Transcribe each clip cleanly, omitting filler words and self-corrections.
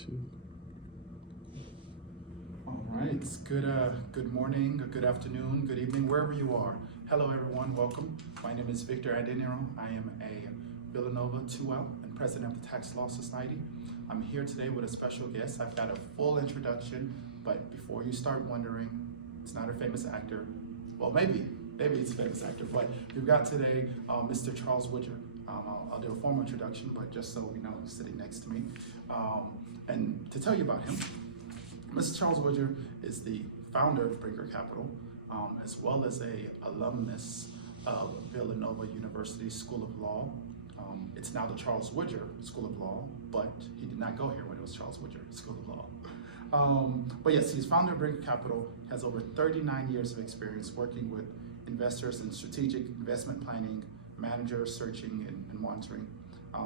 Two. All right, good morning, good afternoon, good evening, wherever you are. Hello everyone, welcome. My name is Victor Adeniran. I am a Villanova 2L and president of the Tax Law Society. I'm here today with a special guest. I've got a full introduction, but before you start wondering, it's not a famous actor. Well, maybe it's a famous actor, but we've got today Mr. Charles Widger. I'll do a formal introduction, but just so we know, he's sitting next to me. And to tell you about him, Mr. Charles Widger is the founder of Brinker Capital, as well as a alumnus of Villanova University School of Law. It's now the Charles Widger School of Law, but he did not go here when it was Charles Widger School of Law. But yes, he's founder of Brinker Capital, has over 39 years of experience working with investors in strategic investment planning, managers, searching, and monitoring.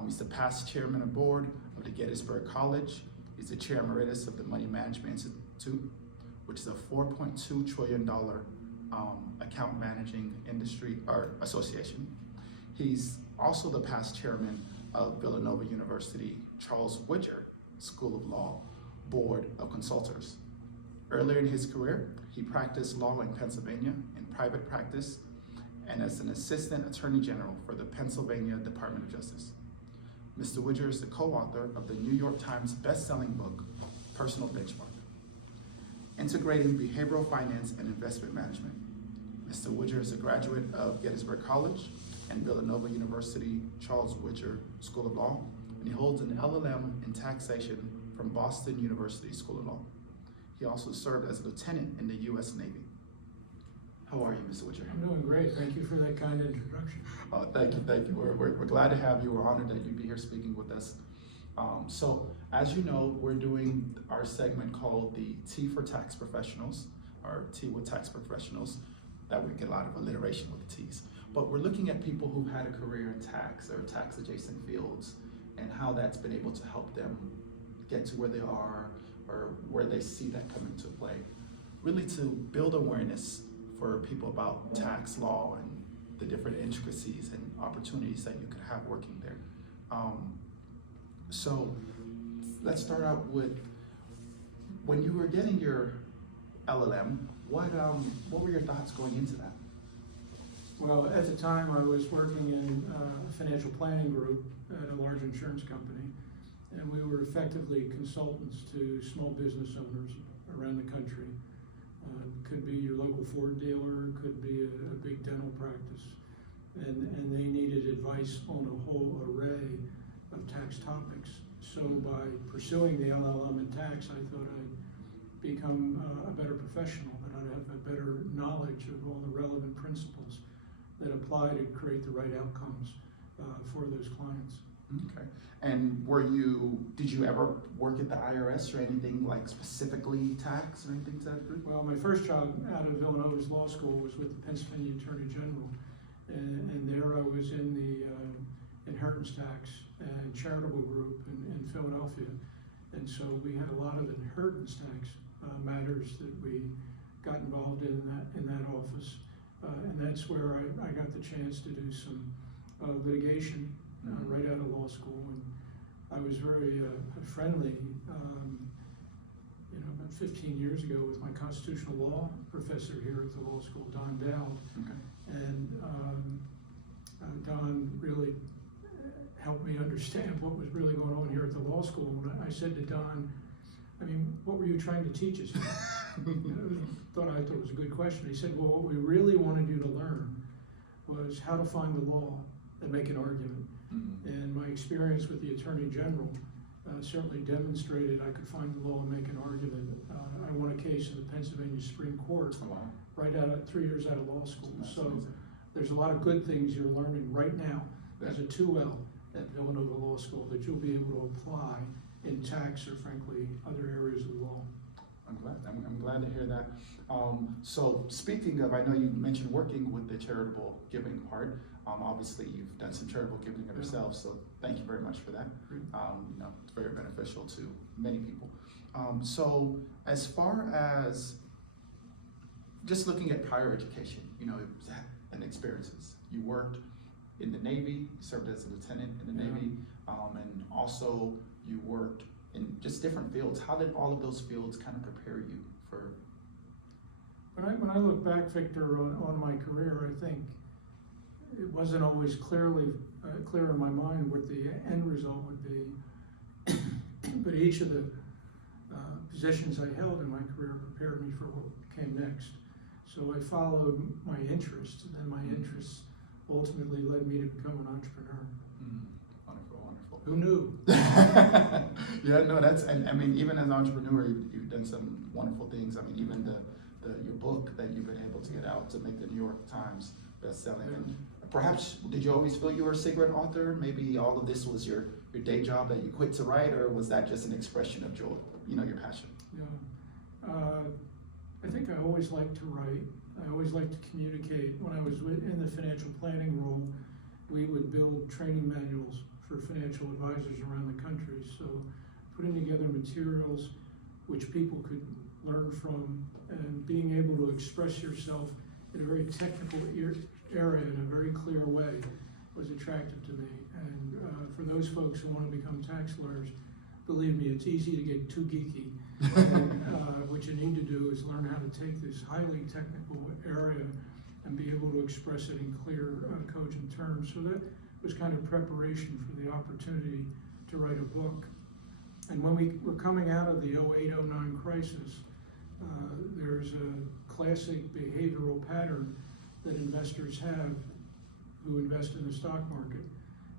He's the past chairman of board of the Gettysburg College. He's the chair emeritus of the Money Management Institute, which is a $4.2 trillion account managing industry or association. He's also the past chairman of Villanova University Charles Widger School of Law Board of Consultors. Earlier in his career, he practiced law in Pennsylvania in private practice and as an assistant attorney general for the Pennsylvania Department of Justice. Mr. Widger is the co-author of the New York Times best-selling book, Personal Benchmark, Integrating Behavioral Finance and Investment Management. Mr. Widger is a graduate of Gettysburg College and Villanova University Charles Widger School of Law, and he holds an LLM in taxation from Boston University School of Law. He also served as a lieutenant in the U.S. Navy. How are you, Mr. Widger? I'm doing great. Thank you for that kind introduction. Thank you. We're glad to have you. We're honored that you'd be here speaking with us. So, as you know, we're doing our segment called the T for Tax Professionals, or T with Tax Professionals. That would get a lot of alliteration with the T's. But we're looking at people who've had a career in tax or tax adjacent fields and how that's been able to help them get to where they are or where they see that come into play. Really to build awareness for people about tax law and the different intricacies and opportunities that you could have working there. So let's start out with, when you were getting your LLM, what were your thoughts going into that? Well, at the time I was working in a financial planning group at a large insurance company, and we were effectively consultants to small business owners around the country. Could be your local Ford dealer, could be a big dental practice, and they needed advice on a whole array of tax topics. So by pursuing the LLM in tax, I thought I'd become a better professional, that I'd have a better knowledge of all the relevant principles that apply to create the right outcomes for those clients. Okay. And did you ever work at the IRS or anything like specifically tax or anything to that degree? Well, my first job out of Villanova's law school was with the Pennsylvania Attorney General, and there I was in the inheritance tax and charitable group in Philadelphia, and so we had a lot of inheritance tax matters that we got involved in that office, and that's where I got the chance to do some litigation right out of law school, and I was very friendly, about 15 years ago with my constitutional law professor here at the law school, Don Dowd. Okay. And Don really helped me understand what was really going on here at the law school. When I said to Don, what were you trying to teach us? I thought it was a good question. He said, well, what we really wanted you to learn was how to find the law and make an argument. And my experience with the Attorney General certainly demonstrated I could find the law and make an argument. I won a case in the Pennsylvania Supreme Court right out of 3 years out of law school. That's so amazing. There's a lot of good things you're learning right now as a 2L at Villanova Law School that you'll be able to apply in tax or frankly other areas of the law. I'm glad to hear that. So speaking of, I know you mentioned working with the charitable giving part. Obviously, you've done some charitable giving of yourself, so thank you very much for that. It's very beneficial to many people. So as far as just looking at prior education, and experiences, you worked in the Navy, served as a lieutenant in the Navy, and also you worked in just different fields. How did all of those fields kind of prepare you for? When I look back, Victor, on my career, I think it wasn't always clear in my mind what the end result would be. But each of the positions I held in my career prepared me for what came next. So I followed my interests, and then my interests ultimately led me to become an entrepreneur. Wonderful, wonderful. Who knew? Yeah, no, and I mean, even as an entrepreneur, you've done some wonderful things. I mean, even your book that you've been able to get out to make the New York Times best-selling. Yeah. And perhaps, did you always feel you were a cigarette author? Maybe all of this was your day job that you quit to write, or was that just an expression of joy, your passion? Yeah. I think I always liked to write. I always liked to communicate. When I was in the financial planning role, we would build training manuals for financial advisors around the country. So putting together materials which people could learn from, and being able to express yourself in a very technical area in a very clear way was attractive to me. And for those folks who want to become tax lawyers, believe me, it's easy to get too geeky. And what you need to do is learn how to take this highly technical area and be able to express it in clear, cogent terms. So that was kind of preparation for the opportunity to write a book. And when we were coming out of the 08-09 crisis, there's a classic behavioral pattern that investors have who invest in the stock market,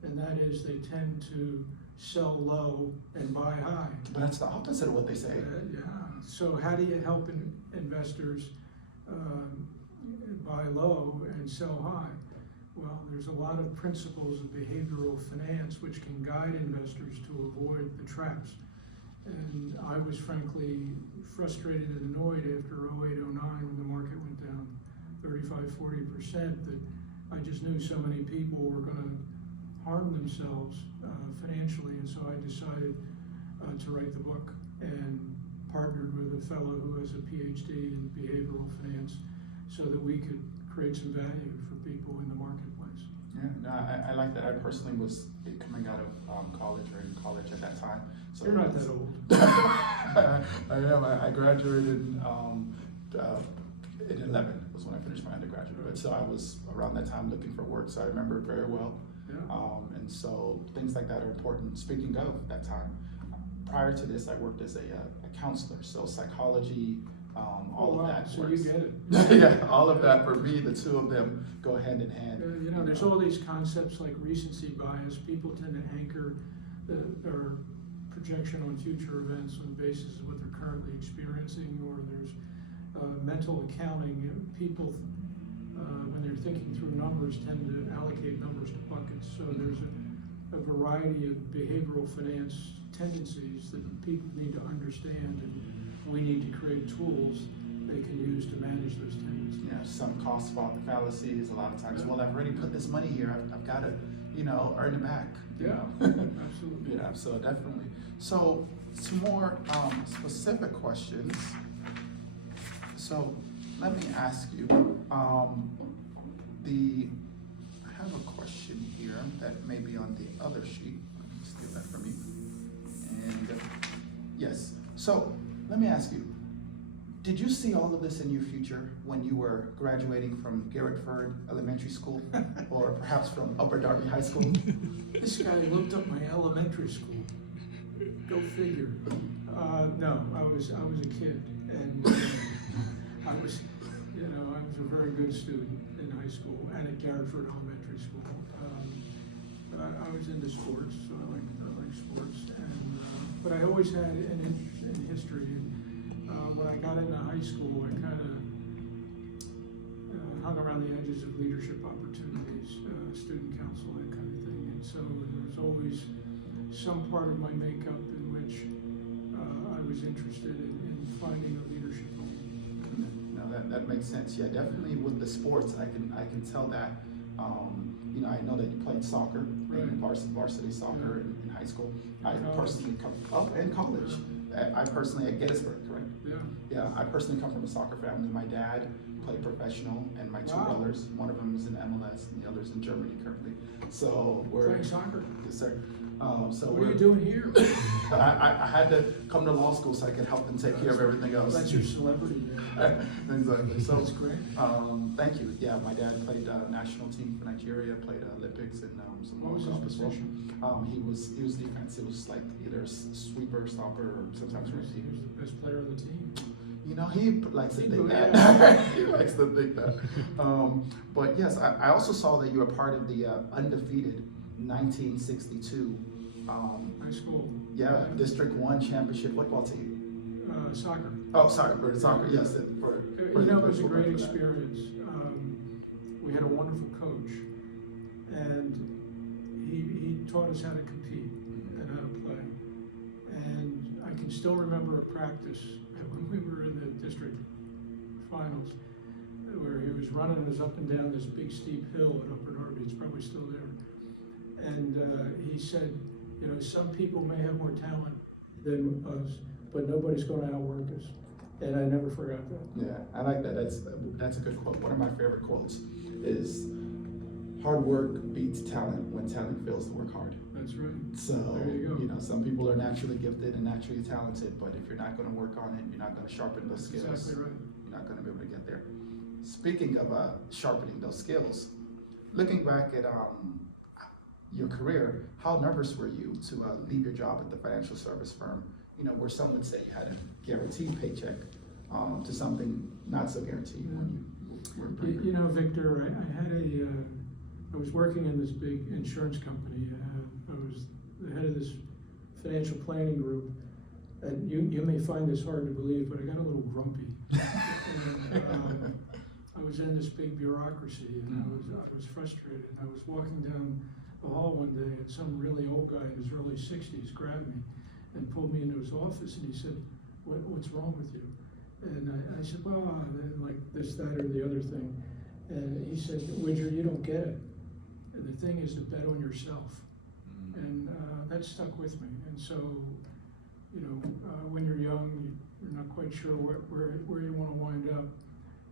and that is they tend to sell low and buy high. But that's the opposite of what they say. Yeah. So how do you help investors buy low and sell high? Well, there's a lot of principles of behavioral finance which can guide investors to avoid the traps. And I was frankly frustrated and annoyed after 08-09 when the market went down 35–40%, that I just knew so many people were going to harm themselves financially, and so I decided to write the book and partnered with a fellow who has a PhD in behavioral finance so that we could create some value for people in the marketplace. Yeah, no, I like that. I personally was coming out of college, or in college at that time. So you're not that old. I am. I graduated in 11 was when I finished my undergraduate. So I was around that time looking for work, so I remember it very well. Yeah. And so things like that are important. Speaking of that time, prior to this, I worked as a counselor, so psychology, all of that. So works. you get it. Yeah, all of that for me, the two of them go hand in hand. There's all these concepts like recency bias. People tend to anchor their projection on future events on the basis of what they're currently experiencing, or there's mental accounting. People, when they're thinking through numbers, tend to allocate numbers to buckets. So there's a variety of behavioral finance tendencies that people need to understand, and we need to create tools they can use to manage those tendencies. Yeah, some cost fallacies. A lot of times, well, I've already put this money here. I've got to, earn it back. Yeah, absolutely. Yeah, so definitely. So some more specific questions. So let me ask you, I have a question here that may be on the other sheet. Let me steal that from you. And yes, so let me ask you, did you see all of this in your future when you were graduating from Garrettford Elementary School, or perhaps from Upper Darby High School? This guy looked up my elementary school. Go figure. No, I was a kid, and I was a very good student in high school and at Garrettford Elementary School. But I was into sports, so I like sports, and but I always had an interest in history. And when I got into high school, I kind of hung around the edges of leadership opportunities, student council, that kind of thing. And so there was always some part of my makeup in which I was interested in finding a leadership role. No, that makes sense. Yeah, definitely with the sports, I can tell that. I know that you played soccer, Right. varsity soccer in high school. I College. personally in college. I personally at Gettysburg, correct? Yeah. Yeah, I personally come from a soccer family. My dad played professional, and my two Wow. brothers, one of them is in MLS, and the other's in Germany currently. So we're Playing soccer. Yes, sir. So What are you doing here? I had to come to law school so I could help them take care of everything else. That's your celebrity there. Exactly. So That's great. thank you. Yeah, my dad played national team for Nigeria, played Olympics and some What was his golf as well. position? He was defense. It was like either sweeper, stopper, or sometimes He was receiver. the best player of the team. You know, he likes to think Yeah. that. He likes to think that. But yes, I also saw that you were part of the undefeated 1962 High school. District 1 championship football team. Soccer. Oh, sorry, for soccer, yes. For You know, it was a football great for that. experience. We had a wonderful coach, and he taught us how to compete and how to play. And I can still remember a practice when we were in the district finals, where he was running us up and down this big steep hill at Upper Darby. It's probably still there. And he said, you know, some people may have more talent than us, but nobody's going to outwork us. And I never forgot that. Yeah, I like that. That's a good quote. One of my favorite quotes is, "Hard work beats talent when talent fails to work hard." That's right. So, There you go. you know, some people are naturally gifted and naturally talented, but if you're not going to work on it, you're not going to sharpen those skills. Exactly right. You're not going to be able to get there. Speaking of sharpening those skills, looking back at your career, how nervous were you to leave your job at the financial service firm? You know, where some would say you had a guaranteed paycheck to something not so guaranteed when you were You know, Victor, I was working in this big insurance company. I was the head of this financial planning group. And you may find this hard to believe, but I got a little grumpy. And, I was in this big bureaucracy, and I was frustrated. I was walking down the hall one day, and some really old guy in his early 60s grabbed me and pulled me into his office, and he said, what's wrong with you? And I said, well, like this, that, or the other thing. And he said, Widger, you don't get it. And the thing is to bet on yourself. And that stuck with me. And so, you know, when you're young, you're not quite sure where you want to wind up.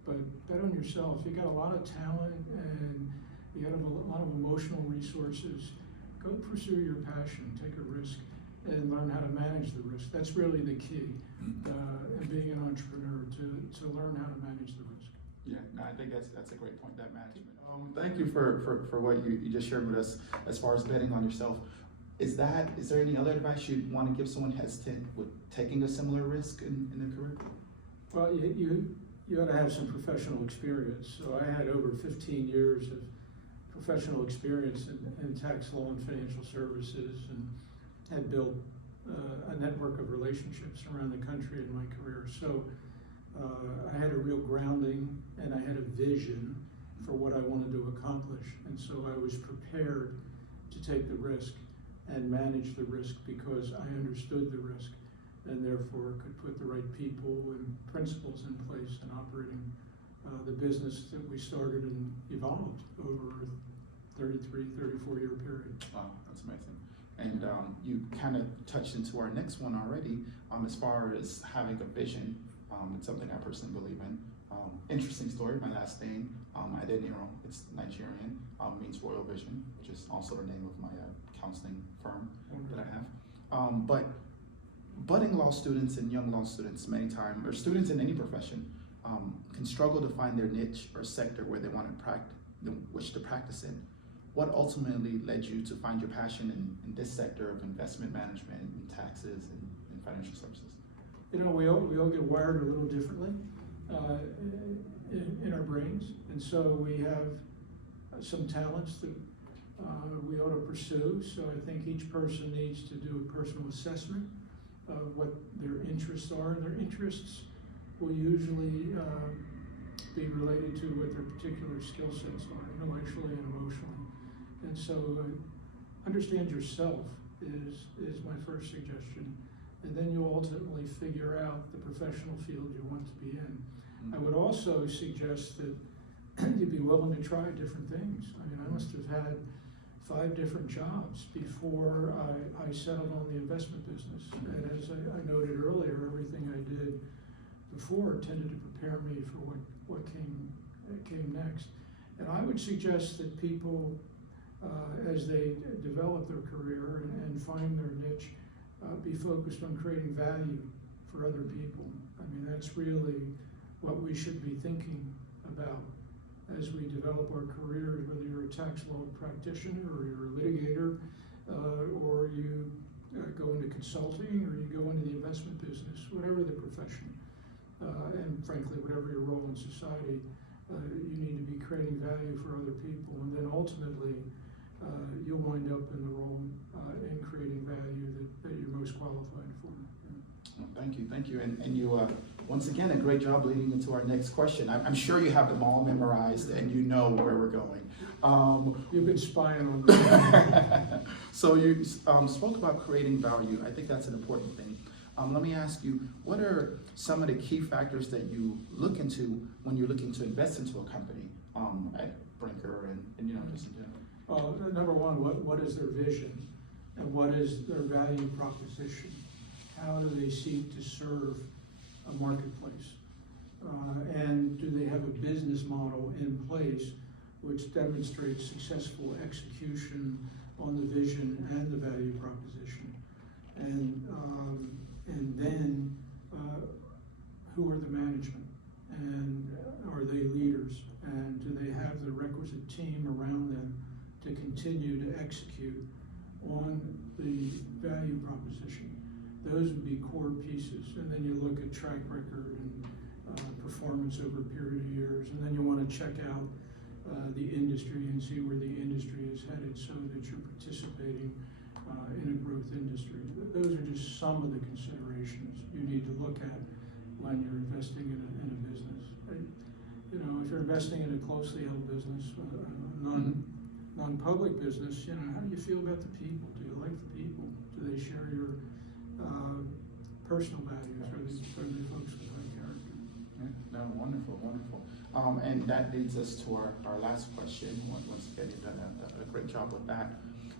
But bet on yourself. You got a lot of talent, and you have a lot of emotional resources. Go pursue your passion, take a risk, and learn how to manage the risk. That's really the key in being an entrepreneur, to learn how to manage the risk. Yeah, no, I think that's a great point, that management. Thank you for what you just shared with us as far as betting on yourself. Is there any other advice you'd want to give someone hesitant with taking a similar risk in their career? Well, you ought to have some professional experience. So I had over 15 years of professional experience in tax law and financial services, and had built a network of relationships around the country in my career. So I had a real grounding, and I had a vision for what I wanted to accomplish. And so I was prepared to take the risk and manage the risk because I understood the risk, and therefore could put the right people and principles in place in operating the business that we started and evolved over a 34 year period. Wow, that's amazing. And you kind of touched into our next one already, as far as having a vision. It's something I personally believe in. Interesting story, my last name, Adeniran, it's Nigerian, means royal vision, which is also the name of my counseling firm that I have. But budding law students and young law students many times, or students in any profession, can struggle to find their niche or sector where they want to wish to practice in. What ultimately led you to find your passion in this sector of investment management and taxes and financial services? You know, we all get wired a little differently in our brains, and so we have some talents that we ought to pursue. So I think each person needs to do a personal assessment of what their interests are, and their interests will usually be related to what their particular skill sets are, intellectually and emotionally. And so understand yourself is my first suggestion. And then you ultimately figure out the professional field you want to be in. I would also suggest that you'd be willing to try different things. I mean, I must have had 5 different jobs before I settled on the investment business. And as I noted earlier, everything I did before tended to prepare me for what came next. And I would suggest that people as they develop their career and find their niche, be focused on creating value for other people. I mean, that's really what we should be thinking about as we develop our careers, whether you're a tax law practitioner or you're a litigator, or you go into consulting or you go into the investment business, whatever the profession, and frankly, whatever your role in society, you need to be creating value for other people, and then ultimately you'll wind up in the role in creating value that you're most qualified for. Well, thank you, and you, once again, a great job leading into our next question. I'm sure you have them all memorized and you know where we're going. You've been spying on me. So you spoke about creating value. I think that's an important thing. Let me ask you, what are some of the key factors that you look into when you're looking to invest into a company at Brinker and just in general? Number one, what is their vision and what is their value proposition? How do they seek to serve a marketplace? And do they have a business model in place which demonstrates successful execution on the vision and the value proposition? And then who are the management? And are they leaders? And do they have the requisite team around them to continue to execute on the value proposition? Those would be core pieces. And then you look at track record and performance over a period of years. And then you want to check out the industry and see where the industry is headed so that you're participating in a growth industry. Those are just some of the considerations you need to look at when you're investing in a business. If you're investing in a closely held business, non-public business, how do you feel about the people? Do you like the people? Do they share your personal values? Are they folks with high character? Yeah, no, wonderful. And that leads us to our last question. Once again, you've done a great job with that.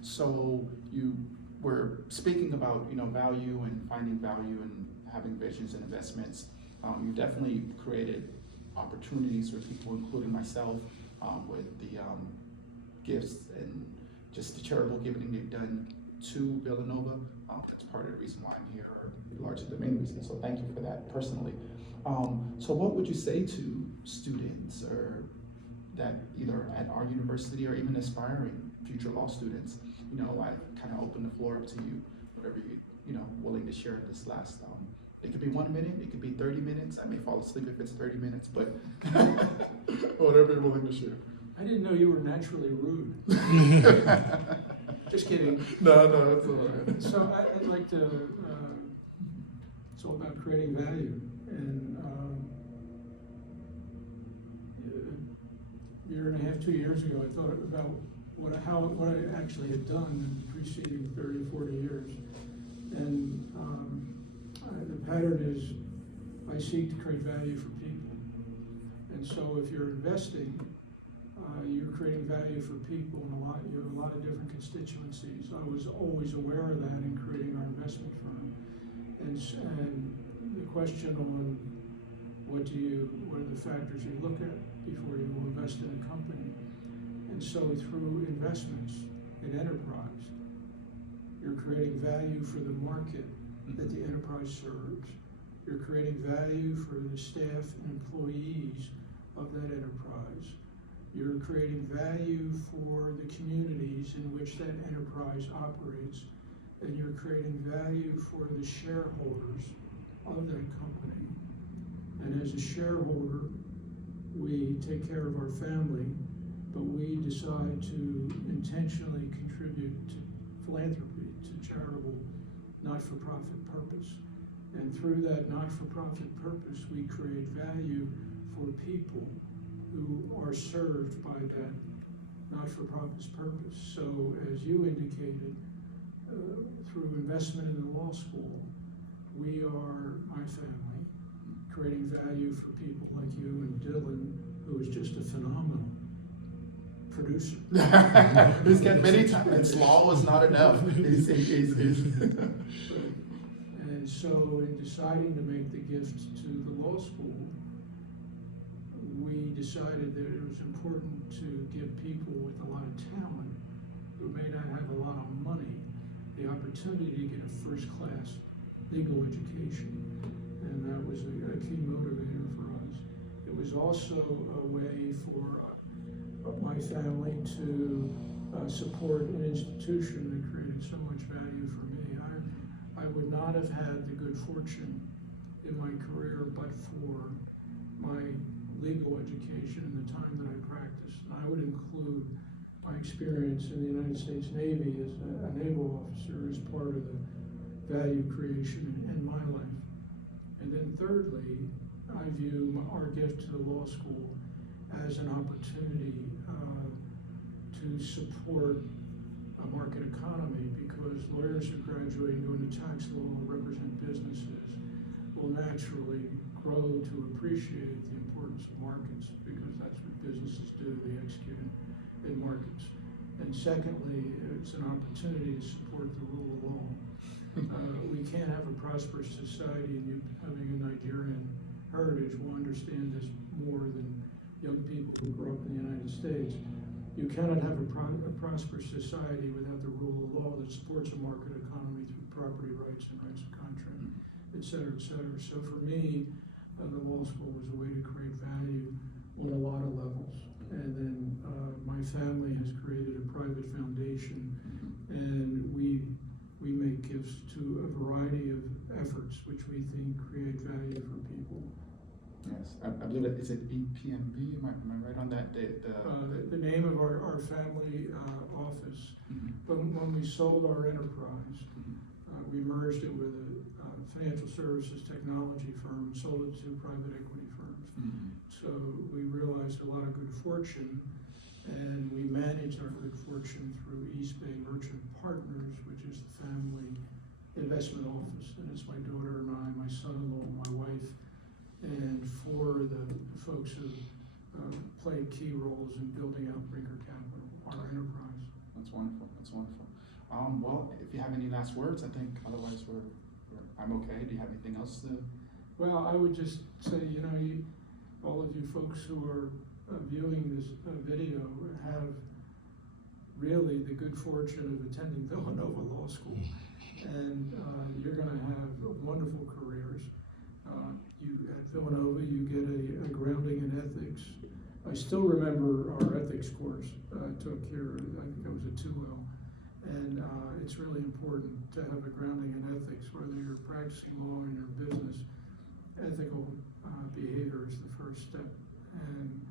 So you were speaking about value and finding value and having visions and investments. You've definitely created opportunities for people, including myself, with the gifts and just the charitable giving they've done to Villanova. That's part of the reason why I'm here, or largely the main reason. So thank you for that personally. So what would you say to students or that either at our university or even aspiring future law students? I kind of open the floor up to you, whatever you willing to share at this last. It could be 1 minute, it could be 30 minutes. I may fall asleep if it's 30 minutes, but whatever you're willing to share. I didn't know you were naturally rude. Just kidding. No, that's all right. So I'd like to, it's all about creating value. And a year and a half, 2 years ago, I thought about what I actually had done in the preceding 30, 40 years. And the pattern is I seek to create value for people. And so if you're investing, you're creating value for people, and you have a lot of different constituencies. I was always aware of that in creating our investment firm. And the question on what are the factors you look at before you invest in a company. And so through investments in enterprise, you're creating value for the market that the enterprise serves. You're creating value for the staff and employees of that enterprise. You're creating value for the communities in which that enterprise operates. And you're creating value for the shareholders of that company. And as a shareholder, we take care of our family, but we decide to intentionally contribute to philanthropy, to charitable, not-for-profit purpose. And through that not-for-profit purpose, we create value for people who are served by that not-for-profit's purpose. So as you indicated, through investment in the law school, we are, my family, creating value for people like you and Dylan, who is just a phenomenal producer. He's got many times. Law was not enough. He's. And so in deciding to make the gift to the law school, we decided that it was important to give people with a lot of talent who may not have a lot of money the opportunity to get a first-class legal education. And that was a key motivator for us. It was also a way for my family to support an institution that created so much value for me. I would not have had the good fortune in my career but for my legal education and the time that I practiced. And I would include my experience in the United States Navy as a naval officer as part of the value creation in my life. And then thirdly, I view our gift to the law school as an opportunity to support a market economy, because lawyers who graduate and go into tax law and represent businesses will naturally grow to appreciate the importance of markets, because that's what businesses do, they execute in markets. And secondly, it's an opportunity to support the rule of law. We can't have a prosperous society and you having a Nigerian heritage will understand this more than young people who grew up in the United States. You cannot have a prosperous society without the rule of law that supports a market economy through property rights and rights of contract, et cetera, et cetera. So for me, the law school was a way to create value on a lot of levels. And then my family has created a private foundation, and we make gifts to a variety of efforts which we think create value for people. Yes, I believe that, is it EPMB? Am I right on that? The name of our family office. But when we sold our enterprise, we merged it with a financial services technology firm and sold it to private equity firms. So we realized a lot of good fortune, and we managed our good fortune through East Bay Merchant Partners, which is the family investment office. And it's my daughter and I, my son-in-law, my wife, and for the folks who played key roles in building out Brinker Capital, our enterprise. That's wonderful. That's wonderful. Well, if you have any last words, I think otherwise I'm okay. Do you have anything else to? Well, I would just say, all of you folks who are viewing this video have really the good fortune of attending Villanova Law School, and you're going to have wonderful careers. At Villanova, you get a grounding in ethics. I still remember our ethics course I took here. I think it was a 2L. And it's really important to have a grounding in ethics, whether you're practicing law in your business. Ethical behavior is the first step. And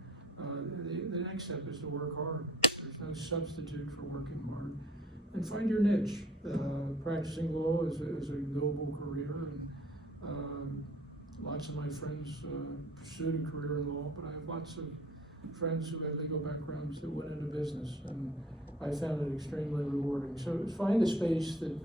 the next step is to work hard. There's no substitute for working hard. And find your niche. Practicing law is a noble career. And lots of my friends pursued a career in law, but I have lots of friends who have legal backgrounds that went into business, and I found it extremely rewarding. So find a space that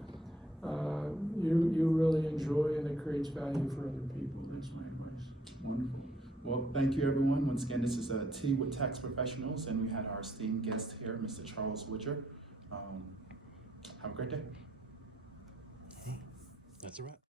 you really enjoy and that creates value for other people. That's my advice. Wonderful. Well, thank you, everyone. Once again, this is a Tea with Tax Professionals, and we had our esteemed guest here, Mr. Charles Widger. Have a great day. That's a wrap.